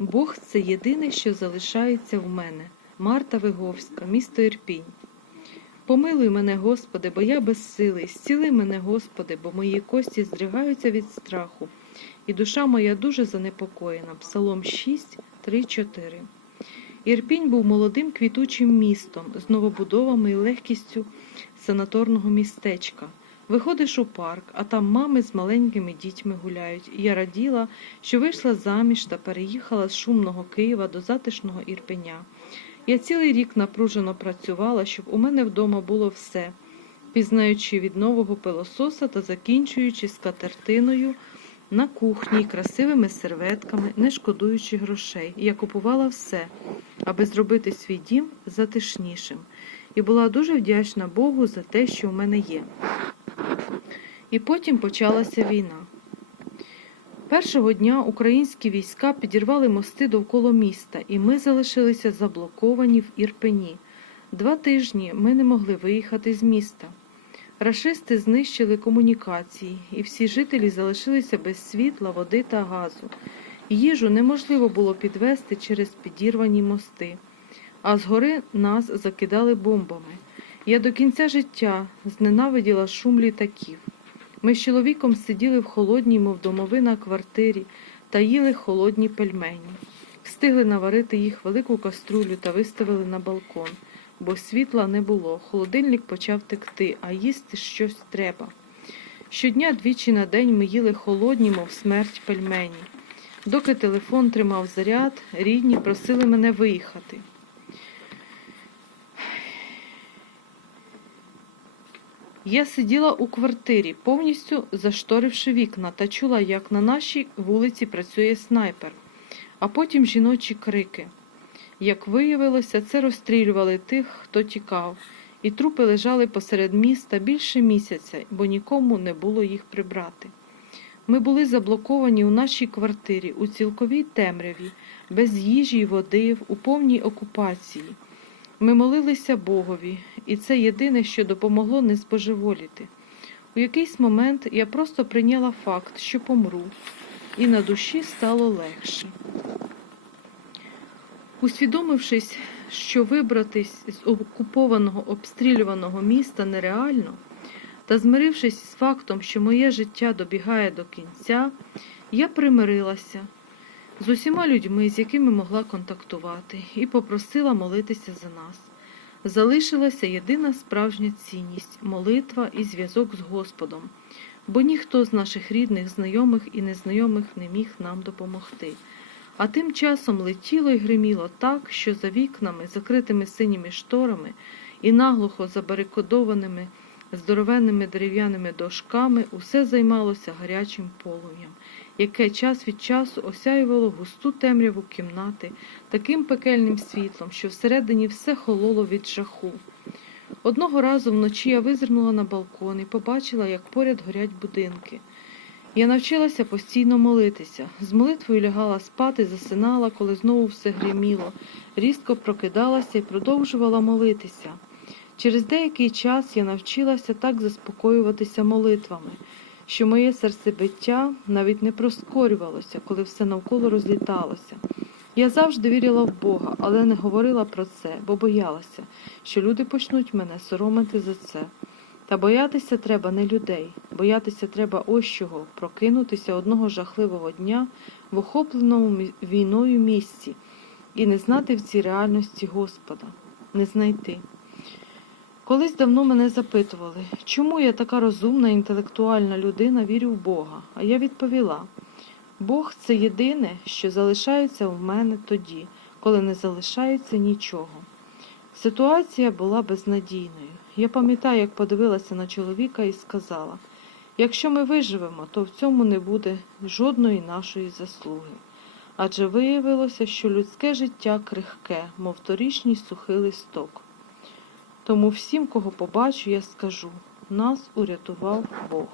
Бог це єдине, що залишається в мене. Марта Виговська, місто Ірпінь. Помилуй мене, Господи, бо я безсилий, зціли мене, Господи, бо мої кості здригаються від страху, і душа моя дуже занепокоєна. Псалом 6, 3, 4. Ірпінь був молодим квітучим містом з новобудовами і легкістю санаторного містечка. Виходиш у парк, а там мами з маленькими дітьми гуляють. І я раділа, що вийшла заміж та переїхала з шумного Києва до затишного Ірпеня. Я цілий рік напружено працювала, щоб у мене вдома було все, пізнаючи від нового пилососа та закінчуючи скатертиною на кухні, красивими серветками, не шкодуючи грошей. Я купувала все, аби зробити свій дім затишнішим, і була дуже вдячна Богу за те, що в мене є. І потім почалася війна. Першого дня українські війська підірвали мости довкола міста, і ми залишилися заблоковані в Ірпені. Два тижні ми не могли виїхати з міста. Рашисти знищили комунікації, і всі жителі залишилися без світла, води та газу. Їжу неможливо було підвести через підірвані мости, а згори нас закидали бомбами. Я до кінця життя зненавиділа шум літаків. Ми з чоловіком сиділи в холодній, мов домовина квартирі, та їли холодні пельмені. Встигли наварити їх велику каструлю та виставили на балкон, бо світла не було. Холодильник почав текти, а їсти щось треба. Щодня двічі на день ми їли холодні, мов смерть пельмені. Доки телефон тримав заряд, рідні просили мене виїхати. Я сиділа у квартирі, повністю зашторивши вікна, та чула, як на нашій вулиці працює снайпер, а потім жіночі крики. Як виявилося, це розстрілювали тих, хто тікав, і трупи лежали посеред міста більше місяця, бо нікому не було їх прибрати. Ми були заблоковані у нашій квартирі у цілковій темряві, без їжі й води, у повній окупації. Ми молилися Богові, і це єдине, що допомогло не збожеволіти. У якийсь момент я просто прийняла факт, що помру, і на душі стало легше. Усвідомившись, що вибратись з окупованого обстрілюваного міста нереально, та змирившись з фактом, що моє життя добігає до кінця, я примирилася з усіма людьми, з якими могла контактувати, і попросила молитися за нас. Залишилася єдина справжня цінність молитва і зв'язок з Господом, бо ніхто з наших рідних, знайомих і незнайомих не міг нам допомогти. А тим часом летіло й гриміло так, що за вікнами, закритими синіми шторами і наглухо забарикодованими здоровенними дерев'яними дошками усе займалося гарячим полум'ям, яке час від часу осяювало густу темряву кімнати таким пекельним світлом, що всередині все хололо від жаху. Одного разу вночі я визирнула на балкон і побачила, як поряд горять будинки. Я навчилася постійно молитися. З молитвою лягала спати, засинала, коли знову все гриміло, різко прокидалася і продовжувала молитися. Через деякий час я навчилася так заспокоюватися молитвами, що моє серцебиття навіть не проскорювалося, коли все навколо розліталося. Я завжди вірила в Бога, але не говорила про це, бо боялася, що люди почнуть мене соромити за це. Та боятися треба не людей, боятися треба ось чого прокинутися одного жахливого дня в охопленому війною місці і не знати в цій реальності Господа, не знайти. Колись давно мене запитували, чому я така розумна інтелектуальна людина вірю в Бога, а я відповіла: Бог це єдине, що залишається в мене тоді, коли не залишається нічого. Ситуація була безнадійною. Я пам'ятаю, як подивилася на чоловіка і сказала: якщо ми виживемо, то в цьому не буде жодної нашої заслуги. Адже виявилося, що людське життя крихке, мов торішній сухий листок. Тому всім, кого побачу, я скажу: нас урятував Бог.